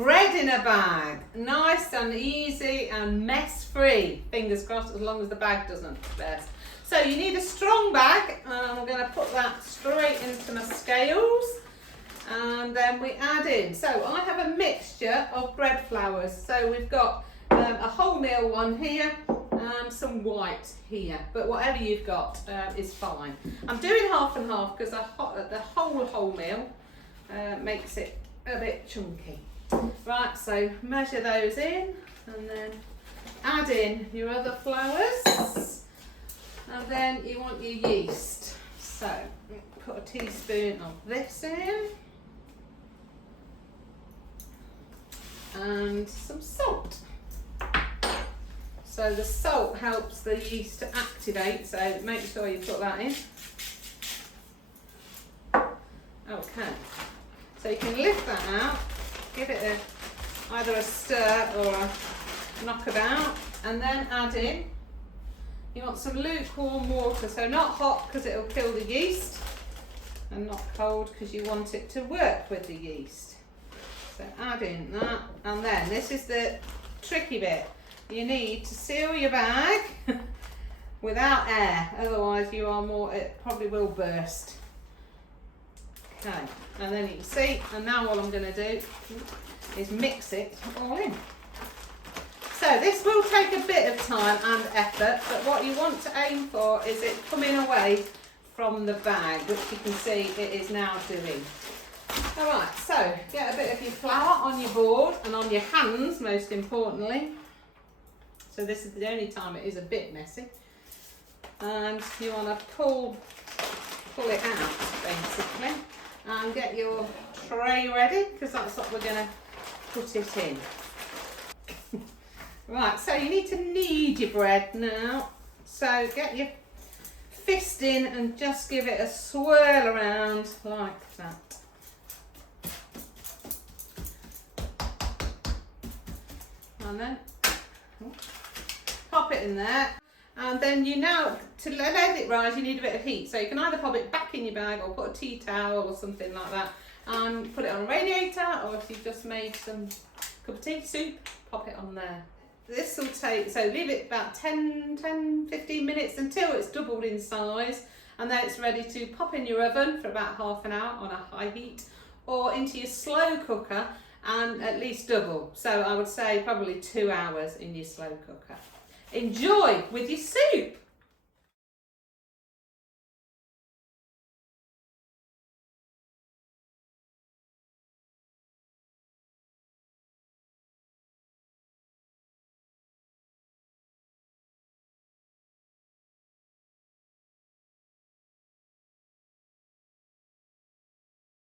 bread in a bag. Nice and easy and mess free. Fingers crossed, as long as the bag doesn't burst. So you need a strong bag, and I'm going to put that straight into my scales. And then we add in, so I have a mixture of bread flours. So we've got a wholemeal one here and some white here, but whatever you've got is fine. I'm doing half and half because the whole wholemeal makes it a bit chunky. Right, so measure those in and then add in your other flours, and then you want your yeast. So put a teaspoon of this in and some salt. So the salt helps the yeast to activate, so make sure you put that in. Okay, so you can lift that out, give it either a stir or a knockabout, and then add in, you want some lukewarm water, so not hot because it'll kill the yeast, and not cold because you want it to work with the yeast. So add in that, and then this is the tricky bit. You need to seal your bag without air, otherwise it probably will burst. Okay, and then you can see, and now what I'm going to do is mix it all in. So this will take a bit of time and effort, but what you want to aim for is it coming away from the bag, which you can see it is now doing. Alright, so get a bit of your flour on your board and on your hands, most importantly. So this is the only time it is a bit messy. And you want to pull it out, basically, and get your tray ready, because that's what we're going to put it in. Right, so you need to knead your bread now. So get your fist in and just give it a swirl around like that. And then pop it in there, and then to let it rise you need a bit of heat, so you can either pop it back in your bag or put a tea towel or something like that and put it on a radiator, or if you've just made some cup of tea soup, pop it on there. This will take, so leave it about 10-15 minutes until it's doubled in size, and then it's ready to pop in your oven for about half an hour on a high heat, or into your slow cooker and at least double. So I would say probably 2 hours in your slow cooker. Enjoy with your soup.